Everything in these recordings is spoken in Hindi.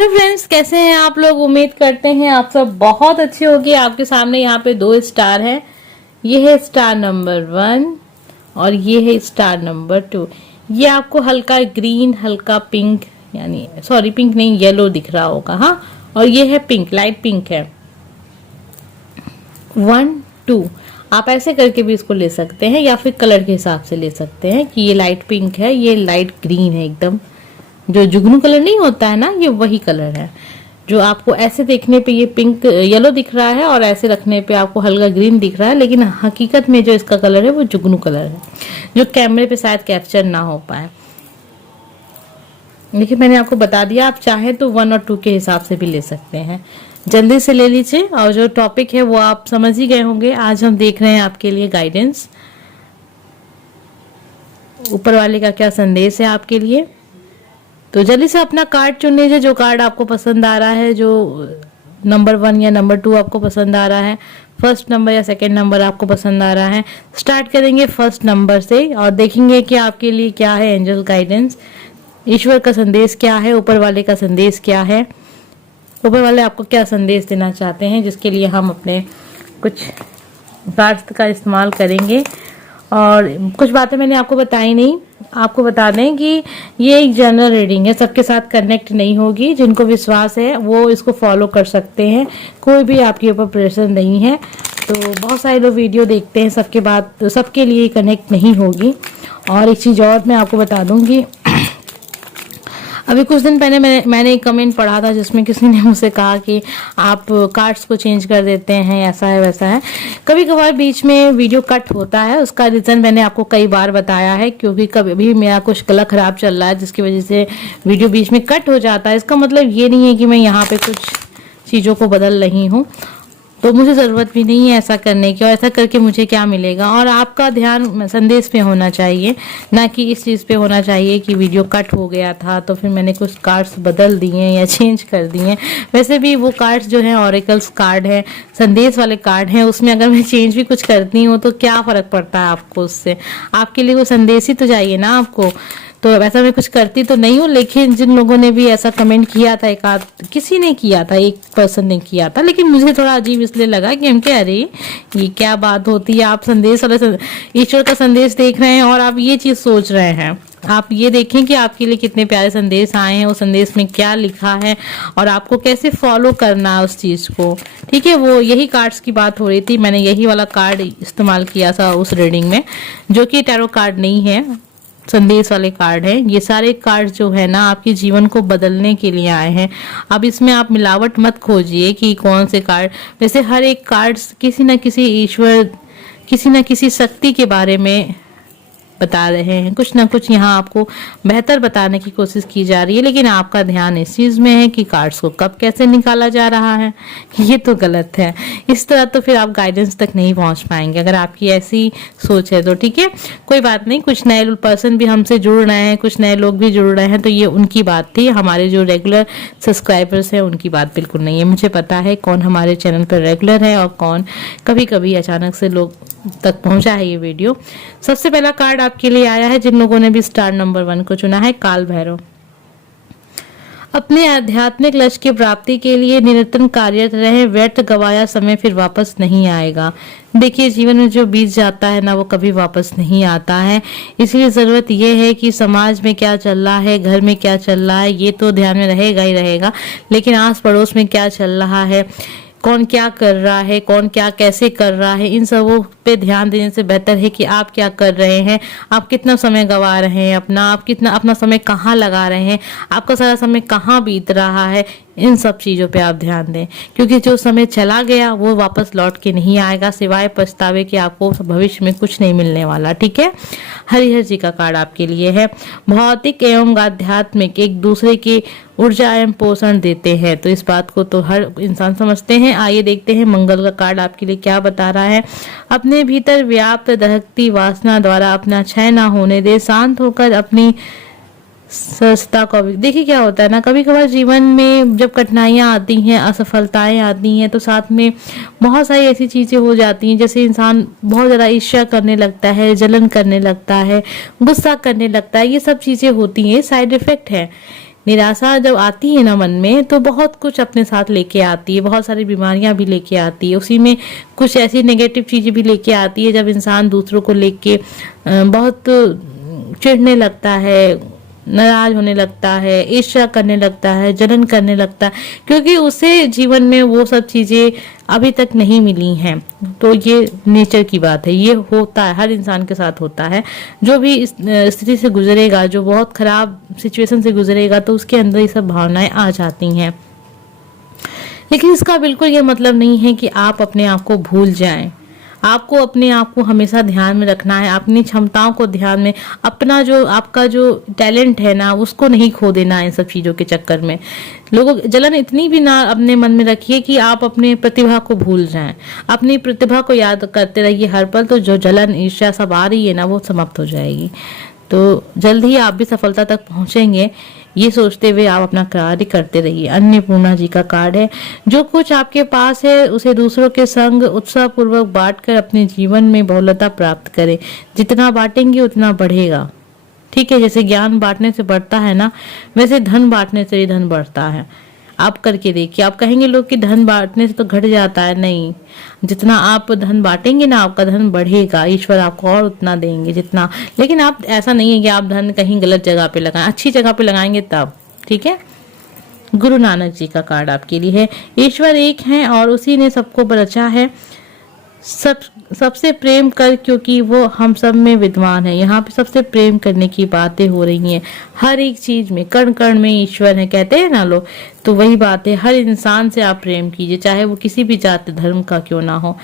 तो फ्रेंड्स, कैसे हैं आप लोग? उम्मीद करते हैं आप सब बहुत अच्छे होंगे। आपके सामने यहाँ पे 2 स्टार है। ये है स्टार नंबर 1 और ये है स्टार नंबर 2। ये आपको हल्का ग्रीन, हल्का पिंक, यानी सॉरी पिंक नहीं, येलो दिख रहा होगा। हाँ, और ये है पिंक, लाइट पिंक है। 1 2 आप ऐसे करके भी इसको ले सकते हैं या फिर कलर के हिसाब से ले सकते हैं कि ये लाइट पिंक है, ये लाइट ग्रीन है। एकदम जो जुगनू कलर नहीं होता है ना, ये वही कलर है। जो आपको ऐसे देखने पे ये पिंक येलो दिख रहा है और ऐसे रखने पे आपको हल्का ग्रीन दिख रहा है, लेकिन हकीकत में जो इसका कलर है वो जुगनू कलर है, जो कैमरे पे शायद कैप्चर ना हो पाए। देखिए, मैंने आपको बता दिया। आप चाहें तो 1 और 2 के हिसाब से भी ले सकते हैं। जल्दी से ले लीजिए। और जो टॉपिक है वो आप समझ ही गए होंगे। आज हम देख रहे हैं आपके लिए गाइडेंस, ऊपर वाले का क्या संदेश है आपके लिए। तो जल्दी से अपना कार्ड चुन लीजिए, जो कार्ड आपको पसंद आ रहा है, जो नंबर 1 या नंबर 2 आपको पसंद आ रहा है, फर्स्ट नंबर या सेकंड नंबर आपको पसंद आ रहा है। स्टार्ट करेंगे फर्स्ट नंबर से और देखेंगे कि आपके लिए क्या है एंजल गाइडेंस, ईश्वर का संदेश क्या है, ऊपर वाले का संदेश क्या है, ऊपर वाले आपको क्या संदेश देना चाहते हैं, जिसके लिए हम अपने कुछ कार्ड्स का इस्तेमाल करेंगे। और कुछ बातें मैंने आपको बताई नहीं, आपको बता दें कि ये एक जनरल रीडिंग है, सबके साथ कनेक्ट नहीं होगी। जिनको विश्वास है वो इसको फॉलो कर सकते हैं, कोई भी आपके ऊपर प्रेशर नहीं है। तो बहुत सारे लोग वीडियो देखते हैं, सबके बाद सबके लिए कनेक्ट नहीं होगी। और एक चीज़ और मैं आपको बता दूंगी, अभी कुछ दिन पहले मैंने एक कमेंट पढ़ा था जिसमें किसी ने मुझसे कहा कि आप कार्ड्स को चेंज कर देते हैं, ऐसा है वैसा है। कभी कभार बीच में वीडियो कट होता है, उसका रीज़न मैंने आपको कई बार बताया है, क्योंकि कभी भी मेरा कुछ गला खराब चल रहा है जिसकी वजह से वीडियो बीच में कट हो जाता है। इसका मतलब ये नहीं है कि मैं यहाँ पे कुछ चीज़ों को बदल रही हूँ, तो मुझे ज़रूरत भी नहीं है ऐसा करने की। और ऐसा करके मुझे क्या मिलेगा? और आपका ध्यान संदेश पे होना चाहिए, ना कि इस चीज़ पे होना चाहिए कि वीडियो कट हो गया था तो फिर मैंने कुछ कार्ड्स बदल दिए या चेंज कर दिए। वैसे भी वो कार्ड्स जो हैं ऑरेकल्स कार्ड है, संदेश वाले कार्ड हैं, उसमें अगर मैं चेंज भी कुछ करती हूँ तो क्या फ़र्क पड़ता है आपको उससे? आपके लिए वो संदेश ही तो चाहिए ना आपको। तो वैसा मैं कुछ करती तो नहीं हूँ, लेकिन जिन लोगों ने भी ऐसा कमेंट किया था, एक आध किसी ने किया था, एक पर्सन ने किया था, लेकिन मुझे थोड़ा अजीब इसलिए लगा कि हम कह रहे ये क्या बात होती है। आप संदेश वाले ईश्वर का संदेश देख रहे हैं और आप ये चीज़ सोच रहे हैं। आप ये देखें कि आपके लिए कितने प्यारे संदेश आए हैं, उस संदेश में क्या लिखा है और आपको कैसे फॉलो करना है उस चीज़ को। ठीक है, वो यही कार्ड्स की बात हो रही थी। मैंने यही वाला कार्ड इस्तेमाल किया था उस रीडिंग में, जो कि टैरो कार्ड नहीं है, संदेश वाले कार्ड है। ये सारे कार्ड जो है ना आपके जीवन को बदलने के लिए आए हैं। अब इसमें आप मिलावट मत खोजिए कि कौन से कार्ड, वैसे हर एक कार्ड किसी न किसी ईश्वर, किसी न किसी शक्ति के बारे में बता रहे हैं, कुछ ना कुछ यहाँ आपको बेहतर बताने की कोशिश की जा रही है। लेकिन आपका ध्यान इस चीज़ में है कि कार्ड्स को कब कैसे निकाला जा रहा है, ये तो गलत है। इस तरह तो फिर आप गाइडेंस तक नहीं पहुँच पाएंगे, अगर आपकी ऐसी सोच है तो। ठीक है, कोई बात नहीं। कुछ नए पर्सन भी हमसे जुड़ रहे हैं, कुछ नए लोग भी जुड़ रहे हैं, तो ये उनकी बात थी। हमारे जो रेगुलर सब्सक्राइबर्स हैं उनकी बात बिल्कुल नहीं है। मुझे पता है कौन हमारे चैनल पर रेगुलर है और कौन कभी कभी अचानक से लोग तक पहुंचा है ये वीडियो। सबसे पहला कार्ड आपके लिए आया है, जिन लोगों ने भी स्टार नंबर 1 को चुना है, काल भैरव। अपने आध्यात्मिक लक्ष्य की प्राप्ति के लिए निरंतर कार्यरत रहे, व्यर्थ गवाया समय फिर वापस नहीं आएगा। देखिए, जीवन में जो बीत जाता है ना वो कभी वापस नहीं आता है, इसलिए जरूरत यह है कि समाज में क्या चल रहा है, घर में क्या चल रहा है, ये तो ध्यान में रहेगा ही रहेगा, लेकिन आस पड़ोस में क्या चल रहा है, कौन क्या कर रहा है, कौन क्या कैसे कर रहा है, इन सबों पे ध्यान देने से बेहतर है कि आप क्या कर रहे हैं, आप कितना समय गंवा रहे हैं अपना, आप कितना अपना समय कहाँ लगा रहे हैं, आपका सारा समय कहाँ बीत रहा है। इन सब चीज़ों पे आप ध्यान दें, क्योंकि जो समय चला गया वो वापस लौट के नहीं आएगा, सिवाय पछतावे के आपको भविष्य में कुछ नहीं मिलने वाला। ठीक है, हरिहर जी का कार्ड आपके लिए है। भौतिक एवं आध्यात्मिक एक दूसरे की ऊर्जा एवं पोषण देते हैं, तो इस बात को तो हर इंसान समझते हैं। आइए देखते हैं मंगल का कार्ड आपके लिए क्या बता रहा है। अपने भीतर व्याप्त दहकती वासना द्वारा अपना क्षय ना होने दे, शांत होकर अपनी सस्ता को। देखिए क्या होता है ना, कभी कभार जीवन में जब कठिनाइयाँ आती हैं, असफलताएं आती हैं, तो साथ में बहुत सारी ऐसी चीज़ें हो जाती हैं, जैसे इंसान बहुत ज़्यादा ईर्ष्या करने लगता है, जलन करने लगता है, गुस्सा करने लगता है। ये सब चीज़ें होती हैं, साइड इफेक्ट है। निराशा जब आती है ना मन में, तो बहुत कुछ अपने साथ लेके आती है, बहुत सारी बीमारियां भी लेके आती है, उसी में कुछ ऐसी नेगेटिव चीजें भी लेके आती है। जब इंसान दूसरों को लेके बहुत चिढ़ने लगता है, नाराज होने लगता है, ईर्ष्या करने लगता है, जलन करने लगता है, क्योंकि उसे जीवन में वो सब चीजें अभी तक नहीं मिली हैं। तो ये नेचर की बात है, ये होता है, हर इंसान के साथ होता है। जो भी इस स्थिति से गुजरेगा, जो बहुत खराब सिचुएशन से गुजरेगा, तो उसके अंदर ये सब भावनाएं आ जाती हैं। लेकिन इसका बिल्कुल ये मतलब नहीं है कि आप अपने आप को भूल जाएं। आपको अपने आप को हमेशा ध्यान में रखना है, अपनी क्षमताओं को ध्यान में, अपना जो आपका जो टैलेंट है ना, उसको नहीं खो देना है इन सब चीजों के चक्कर में। लोगों जलन इतनी भी ना अपने मन में रखिए कि आप अपने प्रतिभा को भूल जाएं। अपनी प्रतिभा को याद करते रहिए हर पल, तो जो जलन ईर्ष्या सब आ रही है ना, वो समाप्त हो जाएगी। तो जल्द ही आप भी सफलता तक पहुंचेंगे, ये सोचते हुए आप अपना कार्य करते रहिए। अन्नपूर्णा जी का कार्ड है, जो कुछ आपके पास है उसे दूसरों के संग उत्साह पूर्वक बांटकर अपने जीवन में बहुलता प्राप्त करें। जितना बांटेंगे उतना बढ़ेगा। ठीक है, जैसे ज्ञान बांटने से बढ़ता है ना, वैसे धन बांटने से ही धन बढ़ता है। आप करके देखिए। आप कहेंगे लोग कि धन बांटने से तो घट जाता है, नहीं, जितना आप धन बांटेंगे ना, आपका धन बढ़ेगा, ईश्वर आपको और उतना देंगे जितना। लेकिन आप ऐसा नहीं है कि आप धन कहीं गलत जगह पे लगाएं, अच्छी जगह पे लगाएंगे तब। ठीक है। गुरु नानक जी का कार्ड आपके लिए है, ईश्वर एक है और उसी ने सबको रचा है, सबसे प्रेम कर क्योंकि वो हम सब में विद्वान है। यहाँ पे सबसे प्रेम करने की बातें हो रही हैं, हर एक चीज में, कण कण में ईश्वर है, कहते हैं ना लोग, तो वही बात है। हर इंसान से आप प्रेम कीजिए, चाहे वो किसी भी जाति धर्म का क्यों ना हो।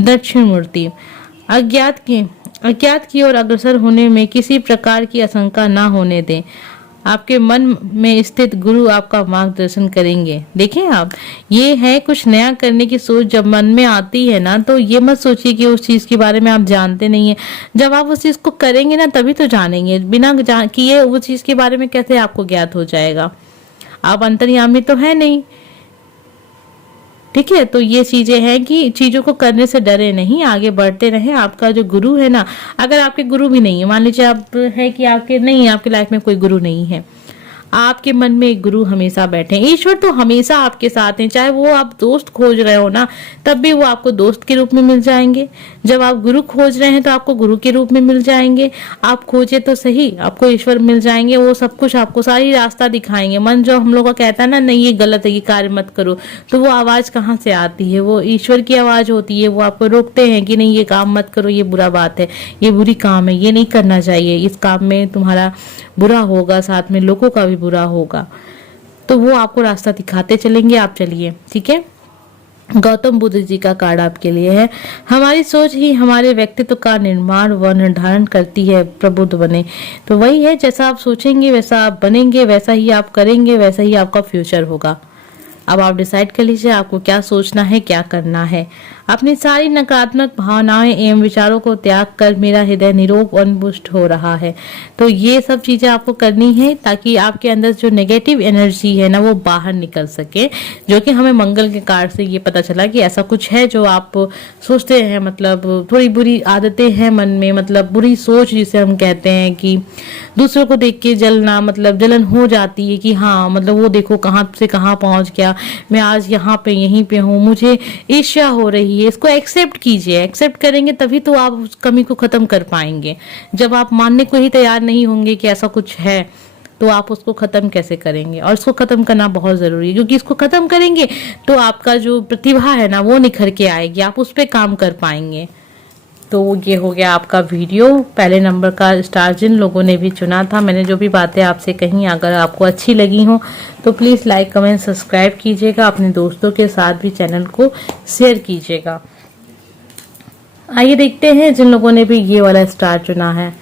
दक्षिण मूर्ति, अज्ञात की ओर अग्रसर होने में किसी प्रकार की आशंका ना होने दें। आपके मन में स्थित गुरु आपका मार्गदर्शन करेंगे। देखें आप, ये है कुछ नया करने की सोच जब मन में आती है ना, तो ये मत सोचिए कि उस चीज के बारे में आप जानते नहीं है। जब आप उस चीज को करेंगे ना, तभी तो जानेंगे। बिना किए वो चीज के बारे में कैसे आपको ज्ञात हो जाएगा? आप अंतर्यामी तो है नहीं। ठीक है, तो ये चीजें हैं कि चीजों को करने से डरे नहीं, आगे बढ़ते रहे। आपका जो गुरु है ना, अगर आपके गुरु भी नहीं है, मान लीजिए आप है कि आपके नहीं, आपकी लाइफ में कोई गुरु नहीं है, आपके मन में एक गुरु हमेशा बैठे। ईश्वर तो हमेशा आपके साथ हैं, चाहे वो आप दोस्त खोज रहे हो ना, तब भी वो आपको दोस्त के रूप में मिल जाएंगे। जब आप गुरु खोज रहे हैं तो आपको गुरु के रूप में मिल जाएंगे। आप खोजे तो सही, आपको ईश्वर मिल जाएंगे, वो सब कुछ आपको सारी रास्ता दिखाएंगे। मन जो हम लोग का कहता है ना, नहीं ये गलत है, ये कार्य मत करो, तो वो आवाज कहाँ से आती है? वो ईश्वर की आवाज होती है। वो आपको रोकते हैं कि नहीं ये काम मत करो, ये बुरा बात है, ये बुरी काम है, ये नहीं करना चाहिए, इस काम में तुम्हारा बुरा होगा, साथ में लोगों का भी बुरा होगा। तो वो आपको रास्ता दिखाते चलेंगे, आप चलिए। ठीक है। गौतम बुद्ध जी का कार्ड आपके लिए है, हमारी सोच ही हमारे व्यक्तित्व का निर्माण व निर्धारण करती है, प्रबुद्ध बने। तो वही है, जैसा आप सोचेंगे वैसा आप बनेंगे, वैसा ही आप करेंगे, वैसा ही आपका फ्यूचर होगा। अब आप डिसाइड कर लीजिए आपको क्या सोचना है, क्या करना है। अपनी सारी नकारात्मक भावनाएं एवं विचारों को त्याग कर मेरा हृदय निरोग और पुष्ट हो रहा है। तो ये सब चीजें आपको करनी है ताकि आपके अंदर जो नेगेटिव एनर्जी है ना, वो बाहर निकल सके। जो कि हमें मंगल के कार्ड से ये पता चला कि ऐसा कुछ है जो आप सोचते हैं, मतलब थोड़ी बुरी आदतें हैं मन में, मतलब बुरी सोच जिसे हम कहते हैं कि दूसरों को देख के जलना, मतलब जलन हो जाती है कि हाँ, मतलब वो देखो कहाँ से कहाँ पहुंच गया, मैं आज यहाँ पे यहीं पे हूँ, मुझे ईर्ष्या हो रही है। इसको एक्सेप्ट कीजिए। एक्सेप्ट करेंगे तभी तो आप उस कमी को खत्म कर पाएंगे। जब आप मानने को ही तैयार नहीं होंगे कि ऐसा कुछ है, तो आप उसको खत्म कैसे करेंगे? और इसको खत्म करना बहुत जरूरी है, क्योंकि इसको खत्म करेंगे तो आपका जो प्रतिभा है ना, वो निखर के आएगी, आप उस पर काम कर पाएंगे। तो ये हो गया आपका वीडियो। पहले नंबर का स्टार जिन लोगों ने भी चुना था, मैंने जो भी बातें आपसे कही, अगर आपको अच्छी लगी हो तो प्लीज़ लाइक कमेंट सब्सक्राइब कीजिएगा, अपने दोस्तों के साथ भी चैनल को शेयर कीजिएगा। आइए देखते हैं जिन लोगों ने भी ये वाला स्टार चुना है,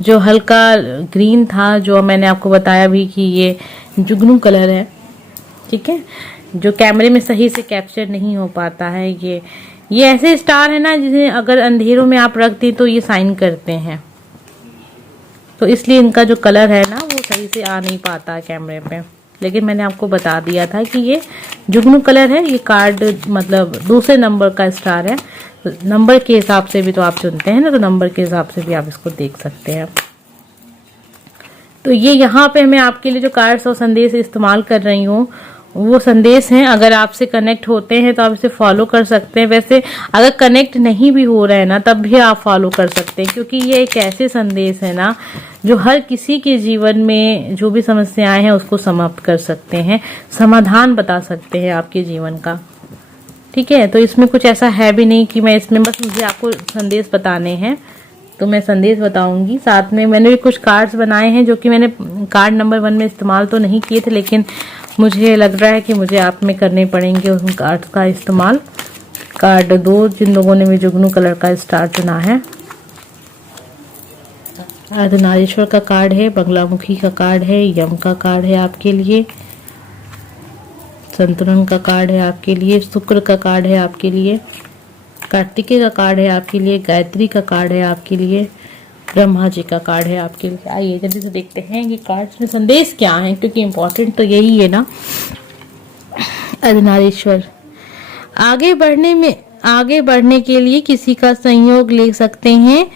जो हल्का ग्रीन था, जो मैंने आपको बताया भी कि ये जुगनू कलर है। ठीक है, जो कैमरे में सही से कैप्चर नहीं हो पाता है। ये ऐसे स्टार है ना, जिसे अगर अंधेरों में आप रख दी तो ये साइन करते हैं, तो इसलिए इनका जो कलर है ना, वो सही से आ नहीं पाता कैमरे पे। लेकिन मैंने आपको बता दिया था कि ये जुगनू कलर है। ये कार्ड मतलब दूसरे नंबर का स्टार है। नंबर के हिसाब से भी तो आप चुनते हैं ना, तो नंबर के हिसाब से भी आप इसको देख सकते हैं। तो ये यहाँ पे मैं आपके लिए जो कार्ड्स और संदेश इस्तेमाल कर रही हूँ वो संदेश हैं। अगर आपसे कनेक्ट होते हैं तो आप इसे फॉलो कर सकते हैं। वैसे अगर कनेक्ट नहीं भी हो रहे हैं ना तब भी आप फॉलो कर सकते हैं, क्योंकि ये एक ऐसे संदेश है ना जो हर किसी के जीवन में जो भी समस्याएं हैं उसको समाप्त कर सकते हैं, समाधान बता सकते हैं आपके जीवन का। ठीक है, तो इसमें कुछ ऐसा है भी नहीं कि मैं इसमें बस मुझे आपको संदेश बताने हैं तो मैं संदेश बताऊंगी। साथ में मैंने भी कुछ कार्ड्स बनाए हैं जो कि मैंने कार्ड नंबर 1 में इस्तेमाल तो नहीं किए थे, लेकिन मुझे लग रहा है कि मुझे आप में करने पड़ेंगे उन कार्ड्स का इस्तेमाल। कार्ड 2 जिन लोगों ने भी जुगनू कलर का स्टार चुना है, अर्धनारीश्वर का कार्ड है, बंगलामुखी का कार्ड है, यम का कार्ड है आपके लिए, संतुलन का कार्ड है आपके लिए, शुक्र का कार्ड है आपके लिए, कार्तिकेय का कार्ड है आपके लिए, गायत्री का कार्ड है आपके लिए, ब्रह्मा जी का कार्ड है आपके लिए। आइए जल्दी से देखते हैं कि कार्ड्स में संदेश क्या है, क्योंकि इम्पोर्टेंट तो यही है ना। अर्धनारीश्वर, आगे बढ़ने के लिए किसी का सहयोग ले सकते हैं।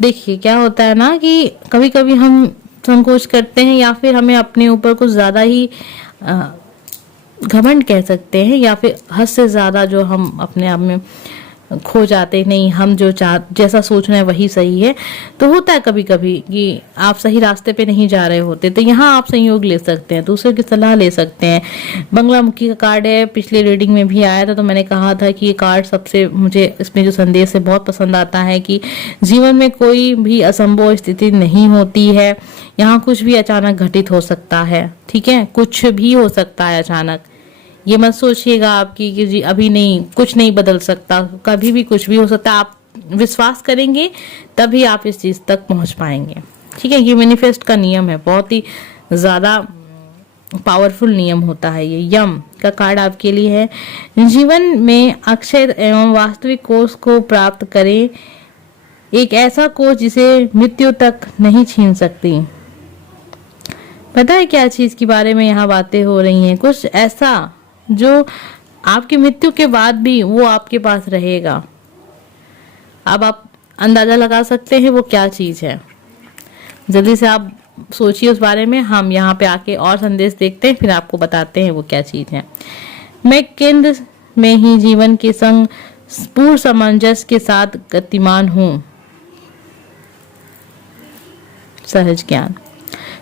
देखिए क्या होता है ना कि कभी कभी हम संकोच करते हैं या फिर हमें अपने ऊपर कुछ ज्यादा ही घमंड कह सकते हैं, या फिर हद से ज्यादा जो हम अपने आप में खो जाते, नहीं हम जो जैसा सोच रहे हैं वही सही है। तो होता है कभी कभी कि आप सही रास्ते पे नहीं जा रहे होते, तो यहाँ आप सहयोग ले सकते हैं, दूसरे की सलाह ले सकते हैं। बंगलामुखी का कार्ड है, पिछले रीडिंग में भी आया था, तो मैंने कहा था कि ये कार्ड सबसे मुझे इसमें जो संदेश है बहुत पसंद आता है कि जीवन में कोई भी असंभव स्थिति नहीं होती है। यहाँ कुछ भी अचानक घटित हो सकता है। ठीक है, कुछ भी हो सकता है अचानक। ये मत सोचिएगा आपकी कि जी अभी नहीं, कुछ नहीं बदल सकता, कभी भी कुछ भी हो सकता है। आप विश्वास करेंगे तभी आप इस चीज तक पहुंच पाएंगे। ठीक है, ये मैनिफेस्ट का नियम है, बहुत ही ज्यादा पावरफुल नियम होता है ये। यम का कार्ड आपके लिए है, जीवन में अक्षय एवं वास्तविक कोष को प्राप्त करें, एक ऐसा कोष जिसे मृत्यु तक नहीं छीन सकती। पता है क्या चीज के बारे में यहाँ बातें हो रही हैं? कुछ ऐसा जो आपकी मृत्यु के बाद भी वो आपके पास रहेगा। अब आप अंदाजा लगा सकते हैं वो क्या चीज है। जल्दी से आप सोचिए उस बारे में। हम यहाँ पे आके और संदेश देखते हैं, फिर आपको बताते हैं वो क्या चीज है। मैं केंद्र में ही जीवन के संग पूर्ण सामंजस्य के साथ गतिमान हूँ। सहज ज्ञान।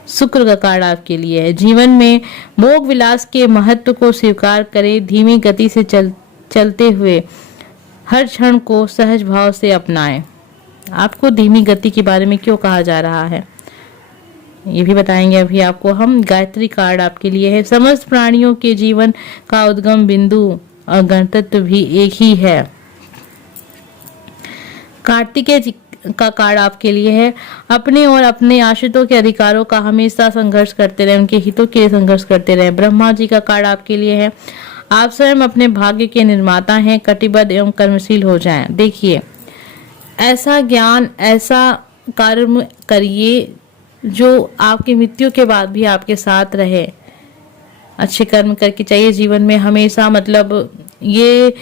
शुक्र का कार्ड आपके लिए है, जीवन में भोग विलास के महत्व को स्वीकार करें, धीमी गति से चलते हुए हर क्षण को सहज भाव से अपनाएं। आपको धीमी गति के बारे में क्यों कहा जा रहा है ये भी बताएंगे अभी आपको हम। गायत्री कार्ड आपके लिए है, समस्त प्राणियों के जीवन का उद्गम बिंदु और गंतव्य भी एक ही है। कार्तिकेय का कार्ड आपके लिए है, अपने और अपने आश्रितों के अधिकारों का हमेशा संघर्ष करते रहे, उनके हितों के लिए संघर्ष करते रहे। ब्रह्मा जी का कार्ड आपके लिए है, आप स्वयं अपने भाग्य के निर्माता हैं, कटिबद्ध एवं कर्मशील हो जाएं। देखिए ऐसा ज्ञान, ऐसा कर्म करिए जो आपकी मृत्यु के बाद भी आपके साथ रहे। अच्छे कर्म करके चाहिए जीवन में हमेशा, मतलब ये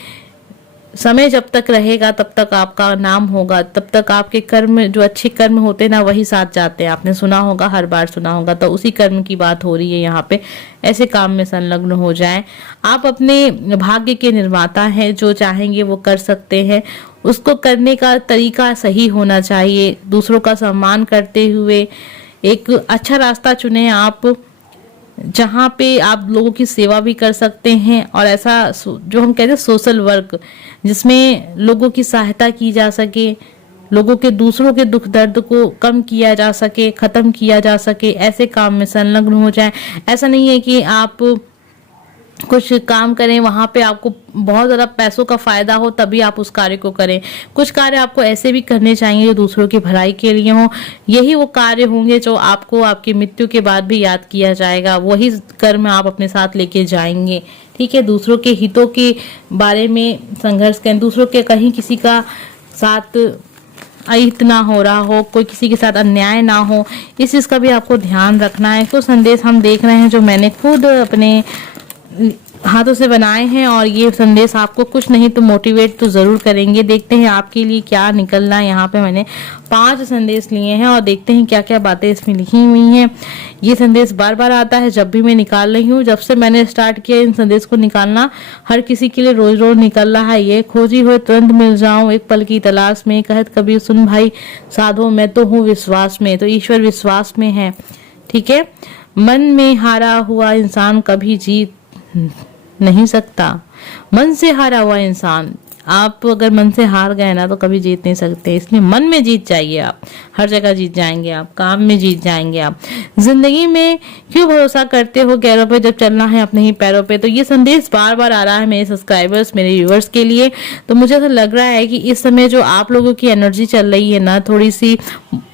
समय जब तक रहेगा तब तक आपका नाम होगा, तब तक आपके कर्म जो अच्छे कर्म होते हैं ना वही साथ जाते हैं। आपने सुना होगा, हर बार सुना होगा, तो उसी कर्म की बात हो रही है यहाँ पे। ऐसे काम में संलग्न हो जाएं। आप अपने भाग्य के निर्माता हैं, जो चाहेंगे वो कर सकते हैं। उसको करने का तरीका सही होना चाहिए, दूसरों का सम्मान करते हुए एक अच्छा रास्ता चुने आप, जहाँ पे आप लोगों की सेवा भी कर सकते हैं। और ऐसा जो हम कहते हैं सोशल वर्क, जिसमें लोगों की सहायता की जा सके, लोगों के दूसरों के दुख दर्द को कम किया जा सके, खत्म किया जा सके, ऐसे काम में संलग्न हो जाएं। ऐसा नहीं है कि आप कुछ काम करें वहां पे आपको बहुत ज्यादा पैसों का फायदा हो तभी आप उस कार्य को करें। कुछ कार्य आपको ऐसे भी करने चाहिए जो दूसरों की भलाई के लिए हो। यही वो कार्य होंगे जो आपको आपकी मृत्यु के बाद भी याद किया जाएगा, वही कर्म आप अपने साथ लेके जाएंगे। ठीक है, दूसरों के हितों के बारे में संघर्ष करें, दूसरों के कहीं किसी का साथ अहित ना हो रहा हो, कोई किसी के साथ अन्याय ना हो, इस चीज का भी आपको ध्यान रखना है। कुछ संदेश हम देख रहे हैं जो मैंने खुद अपने हाथों से बनाए हैं और ये संदेश आपको कुछ नहीं तो मोटिवेट तो जरूर करेंगे। देखते हैं आपके लिए क्या निकलना है। यहाँ पे मैंने 5 संदेश लिए हैं और देखते हैं क्या क्या बातें इसमें लिखी हुई हैं। ये संदेश बार बार आता है जब भी मैं निकाल रही हूँ। जब से मैंने स्टार्ट किया इन संदेश को निकालना, हर किसी के लिए रोज रोज निकल रहा है। ये खोजी हुए तुरंत मिल जाऊं, एक पल की तलाश में, कहत कबीर सुन भाई साधो, मैं तो हूँ विश्वास में। तो ईश्वर विश्वास में है, ठीक है। मन में हारा हुआ इंसान कभी जीत नहीं सकता। मन से हारा हुआ इंसान, आप अगर मन से हार गए ना तो कभी जीत नहीं सकते। इसलिए मन में जीत जाइए, आप हर जगह जीत जाएंगे, आप काम में जीत जाएंगे। आप जिंदगी में क्यों भरोसा करते हो गैरों पे जब चलना है अपने ही पैरों पे। तो ये संदेश बार बार आ रहा है मेरे सब्सक्राइबर्स, मेरे व्यूअर्स के लिए। तो मुझे ऐसा लग रहा है कि इस समय जो आप लोगों की एनर्जी चल रही है ना, थोड़ी सी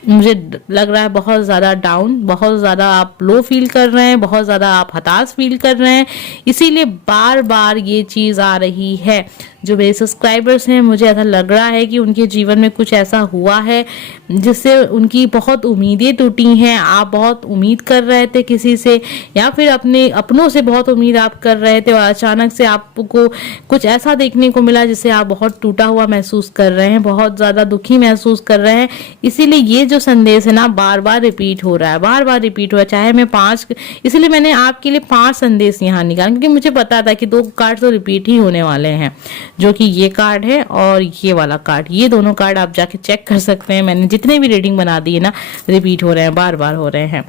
मुझे लग रहा है बहुत ज्यादा डाउन, बहुत ज्यादा आप लो फील कर रहे हैं, बहुत ज्यादा आप हताश फील कर रहे हैं। इसीलिए बार बार ये चीज आ रही है। जो मेरे सब्सक्राइबर्स हैं, मुझे ऐसा लग रहा है कि उनके जीवन में कुछ ऐसा हुआ है जिससे उनकी बहुत उम्मीदें टूटी हैं। आप बहुत उम्मीद कर रहे थे किसी से, या फिर अपने अपनों से बहुत उम्मीद आप कर रहे थे और अचानक से आपको कुछ ऐसा देखने को मिला जिससे आप बहुत टूटा हुआ महसूस कर रहे हैं, बहुत ज्यादा दुखी महसूस कर रहे हैं। इसीलिए ये जो संदेश है ना, बार बार रिपीट हो रहा है, बार बार रिपीट हो रहा है। चाहे मैं 5, इसलिए मैंने आपके लिए 5 संदेश यहाँ निकाले, क्योंकि मुझे पता था कि 2 कार्ड तो रिपीट ही होने वाले हैं, जो कि ये कार्ड है और ये वाला कार्ड। ये दोनों कार्ड आप जाके चेक कर सकते हैं। मैंने जितने भी रीडिंग बना दी है ना, रिपीट हो रहे हैं, बार बार हो रहे हैं।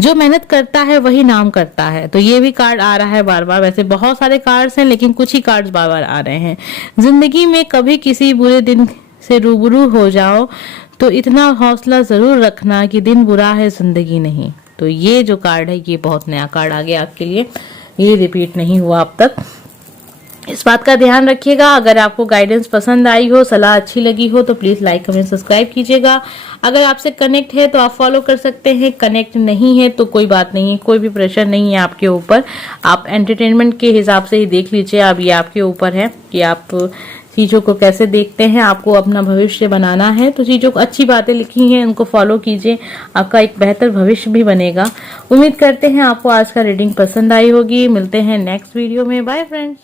जो मेहनत करता है वही नाम करता है। तो ये भी कार्ड आ रहा है बार बार। वैसे बहुत सारे कार्ड्स हैं, लेकिन कुछ ही कार्ड्स बार बार आ रहे हैं। जिंदगी में कभी किसी बुरे दिन से रूबरू हो जाओ तो इतना हौसला जरूर रखना कि दिन बुरा है जिंदगी नहीं। तो ये जो कार्ड है, ये बहुत नया कार्ड आ गया आपके लिए, ये रिपीट नहीं हुआ अब तक। इस बात का ध्यान रखिएगा। अगर आपको गाइडेंस पसंद आई हो, सलाह अच्छी लगी हो, तो प्लीज लाइक कमेंट सब्सक्राइब कीजिएगा। अगर आपसे कनेक्ट है तो आप फॉलो कर सकते हैं, कनेक्ट नहीं है तो कोई बात नहीं है, कोई भी प्रेशर नहीं है आपके ऊपर। आप एंटरटेनमेंट के हिसाब से ही देख लीजिए। अब ये आपके ऊपर है कि आप चीजों को कैसे देखते हैं। आपको अपना भविष्य बनाना है तो चीजों को, अच्छी बातें लिखी हैं उनको फॉलो कीजिए, आपका एक बेहतर भविष्य भी बनेगा। उम्मीद करते हैं आपको आज का रीडिंग पसंद आई होगी। मिलते हैं नेक्स्ट वीडियो में। Bye friends.